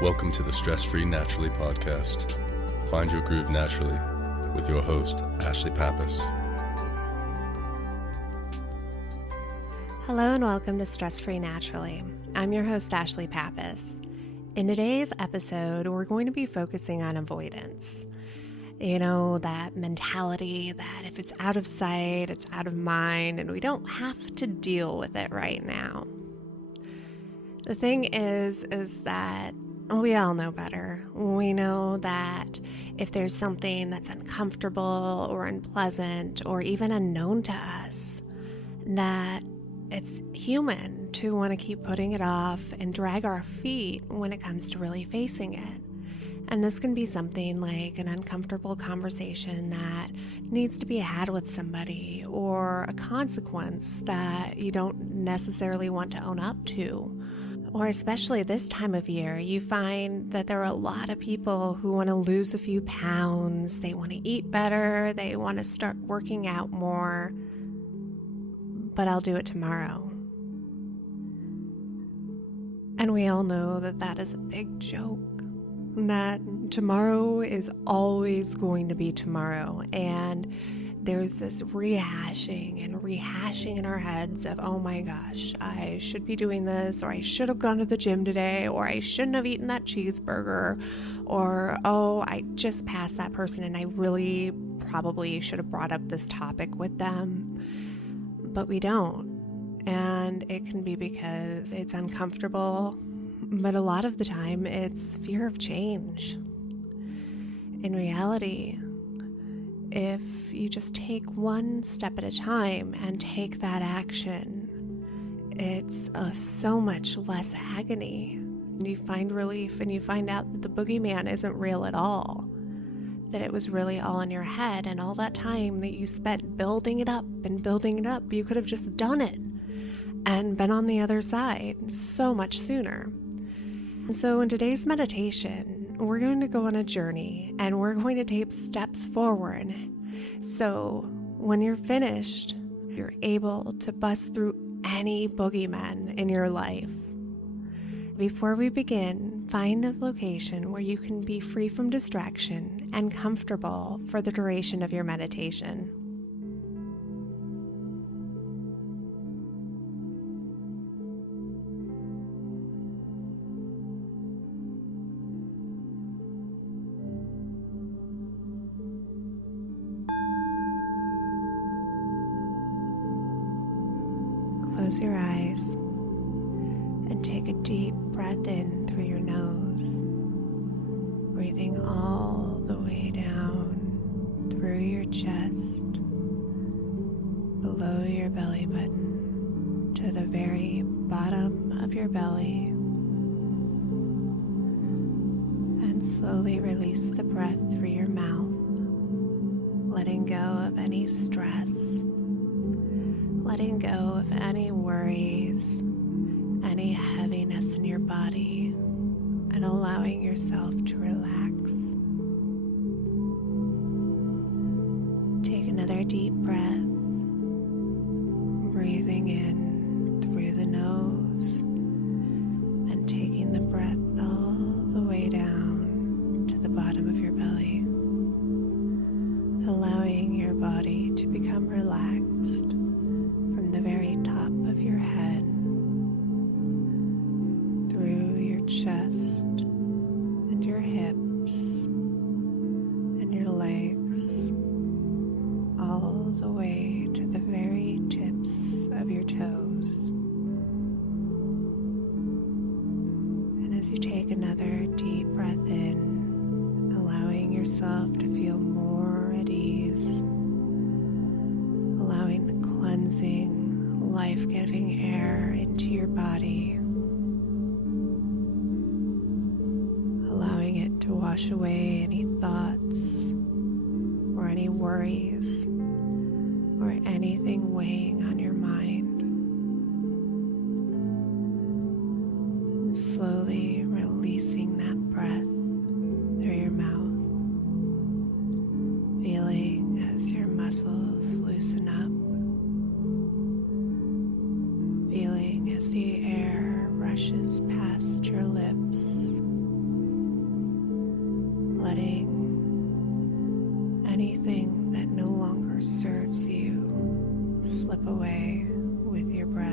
Welcome to the Stress Free Naturally podcast. Find your groove naturally with your host, Ashley Pappas. Hello and welcome to Stress Free Naturally. I'm your host, Ashley Pappas. In today's episode, we're going to be focusing on avoidance. You know, that mentality that if it's out of sight, it's out of mind, and we don't have to deal with it right now. The thing is that we all know better. We know that if there's something that's uncomfortable or unpleasant or even unknown to us, that it's human to want to keep putting it off and drag our feet when it comes to really facing it. And this can be something like an uncomfortable conversation that needs to be had with somebody, or a consequence that you don't necessarily want to own up to. Or especially this time of year, you find that there are a lot of people who want to lose a few pounds, they want to eat better, they want to start working out more, but I'll do it tomorrow. And we all know that that is a big joke, that tomorrow is always going to be tomorrow, and there's this rehashing in our heads of, oh my gosh, I should be doing this, or I should have gone to the gym today, or I shouldn't have eaten that cheeseburger, or, oh, I just passed that person and I really probably should have brought up this topic with them. But we don't. And it can be because it's uncomfortable, but a lot of the time it's fear of change. In reality, if you just take one step at a time and take that action, it's so much less agony. You find relief and you find out that the boogeyman isn't real at all, that it was really all in your head, and all that time that you spent building it up, you could have just done it and been on the other side so much sooner. And so in today's meditation, we're going to go on a journey and we're going to take steps forward. So when you're finished, you're able to bust through any boogeyman in your life. Before we begin, find a location where you can be free from distraction and comfortable for the duration of your meditation. Close your eyes and take a deep breath in through your nose, breathing all the way down through your chest, below your belly button, to the very bottom of your belly, and slowly release the breath through your mouth, letting go of any stress, letting go of any worries, any heaviness in your body, and allowing yourself to relax. Take another deep breath, breathing in through the nose and taking the breath all the way down to the bottom of your belly, allowing your body to become relaxed from the very top of your head, through your chest and your hips and your legs, all the way to the very tips of your toes. And as you take another deep breath in, allowing yourself to feel more at ease, allowing the cleansing, life-giving air into your body, allowing it to wash away any thoughts or any worries or anything weighing on your mind, and slowly releasing that breath through your mouth, feeling as your muscles loosen up, feeling as the air rushes past your lips letting anything that no longer serves you slip away with your breath.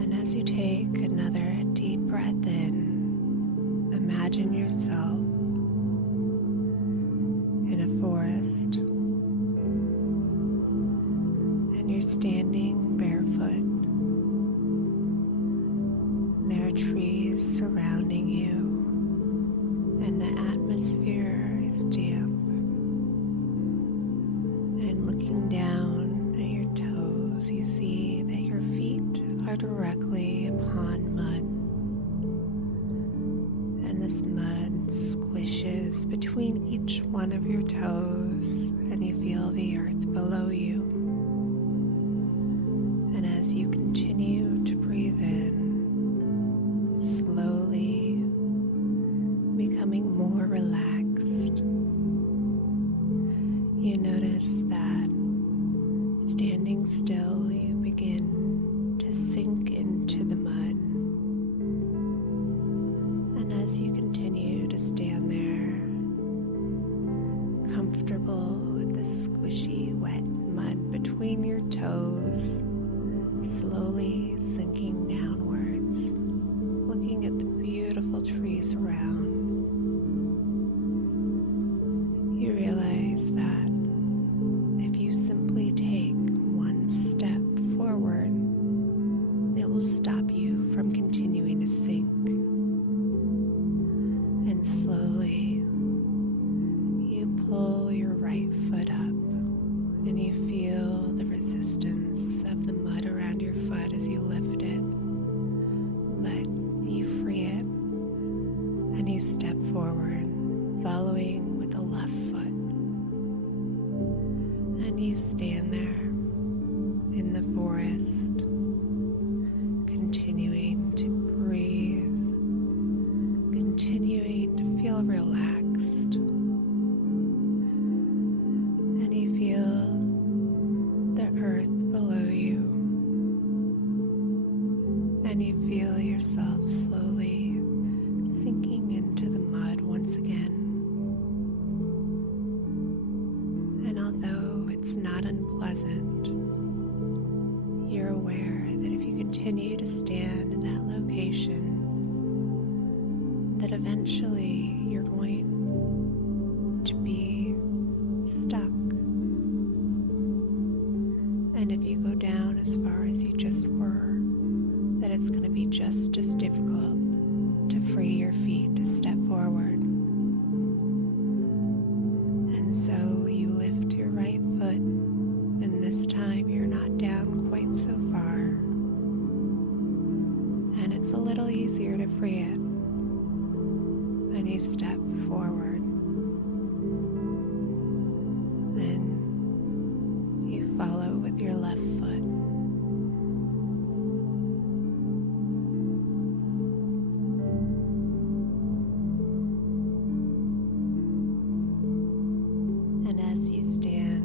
And as you take another deep breath in, imagine yourself in a forest, and you're standing barefoot. There are trees surrounding you, and the atmosphere is damp. And looking down at your toes, you see that your feet are directly upon mud. And this mud squishes between each one of your toes, and you feel the earth below you. And as you continue to breathe in, slowly becoming more relaxed, you notice that standing still, you begin to sink into the mud. And as you continue to stand there, comfortable with the squishy, wet mud between your toes, slowly sinking downwards, looking at the beautiful trees around, you realize that if you simply take one step forward, it will stop you from continuing to sink. And slowly, you pull your right foot up, and you feel the resistance of the mud around your foot as you lift it. But you free it, and you step forward, following with the left foot. And you stand there in the forest, continuing to breathe, continuing to feel relaxed. And you feel the earth below you, and you feel yourself slowly sinking into the mud once again. And although it's not unpleasant, you're aware that if you continue to stand in that location, that eventually you're going to be stuck. And if you go down as far as you just were, that it's going to be just as difficult to free your feet to step forward. And so you lift your right foot, and this time you're not down quite so far, and it's a little easier to free it. And you step forward. Then you follow with your left foot. And as you stand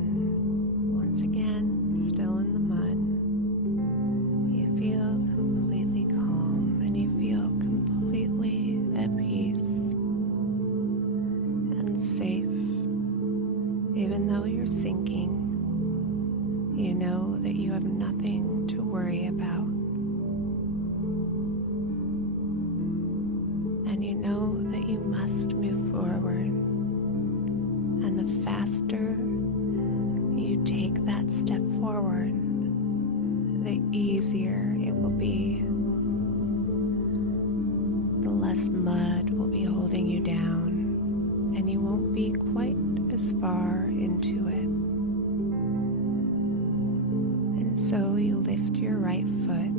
once again, still in the mud, you feel completely calm, and you feel completely at peace and safe. Even though you're sinking, you know that you have nothing to worry about. And you know that you must move forward. And the faster you take that step forward, the easier it will be. The less mud will be holding you down, and you won't be quite as far into it. And so you lift your right foot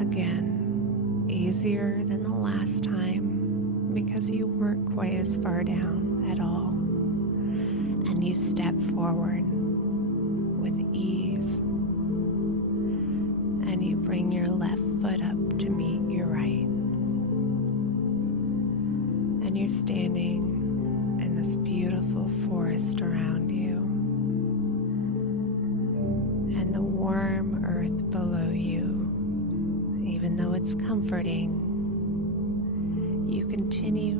again, easier than the last time because you weren't quite as far down at all. And you step forward with ease, and you bring your left foot up to meet your right. And you're standing in this beautiful forest around you, and the warm earth below you even though it's comforting, you continue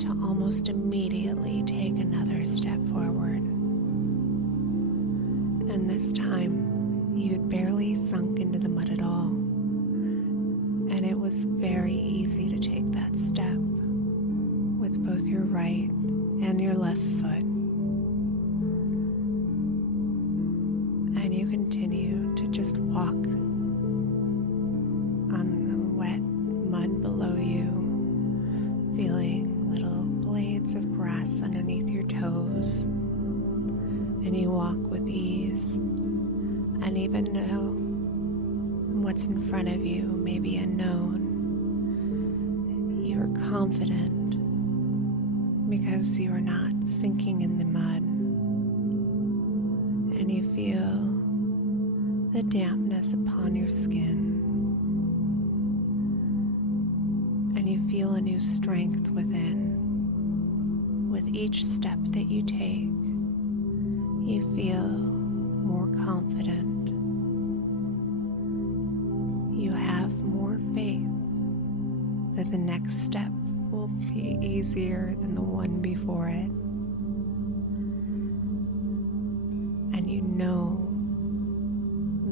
to almost immediately take another step forward. And this time, you'd barely sunk into the mud at all. And it was very easy to take that step with both your right and your left foot. And you continue to just walk on the wet mud below you, feeling little blades of grass underneath your toes. And you walk with ease, and even though what's in front of you may be unknown, you are confident because you are not sinking in the mud, and you feel the dampness upon your skin, and you feel a new strength within. With each step that you take, you feel more confident. You have more faith that the next step will be easier than the one before it. And you know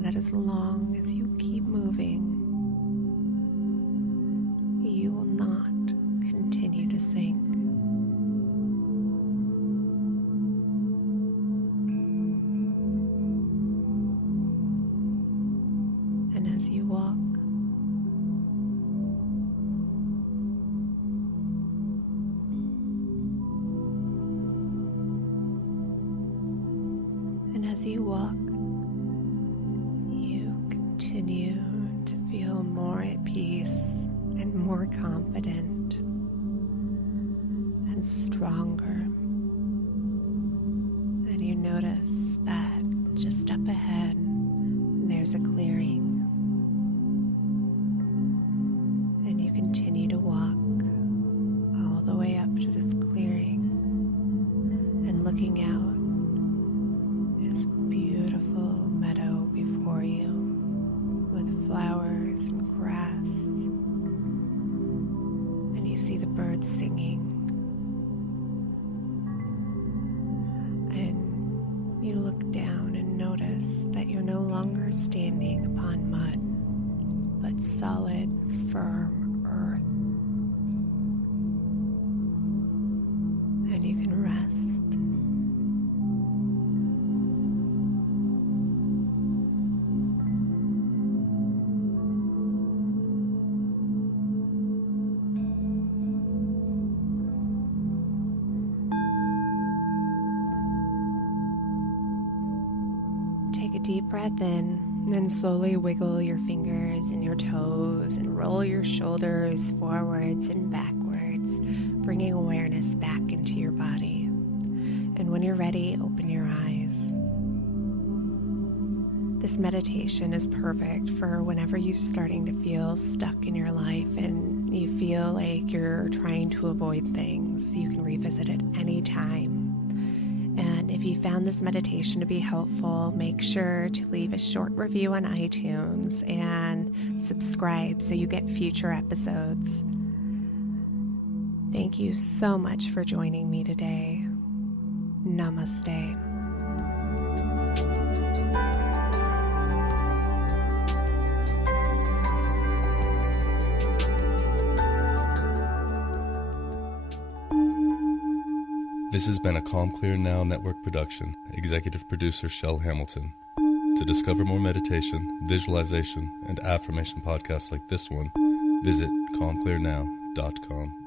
that as long as you keep moving, you will not continue to sink. And as you walk, you continue to feel more at peace and more confident and stronger. And you notice that just up ahead, there's a clearing. And you continue to walk all the way up to this clearing, and looking out, this beautiful meadow before you with flowers and grass, and you see the birds singing, and you look down and notice that you're no longer standing upon mud, but solid, firm earth, and you can rest. Take a deep breath in, then slowly wiggle your fingers and your toes and roll your shoulders forwards and backwards, bringing awareness back into your body. And when you're ready, open your eyes. This meditation is perfect for whenever you're starting to feel stuck in your life and you feel like you're trying to avoid things. You can revisit it anytime. And if you found this meditation to be helpful, make sure to leave a short review on iTunes and subscribe so you get future episodes. Thank you so much for joining me today. Namaste. This has been a Calm Clear Now Network production. Executive producer Shell Hamilton. To discover more meditation, visualization, and affirmation podcasts like this one, visit calmclearnow.com.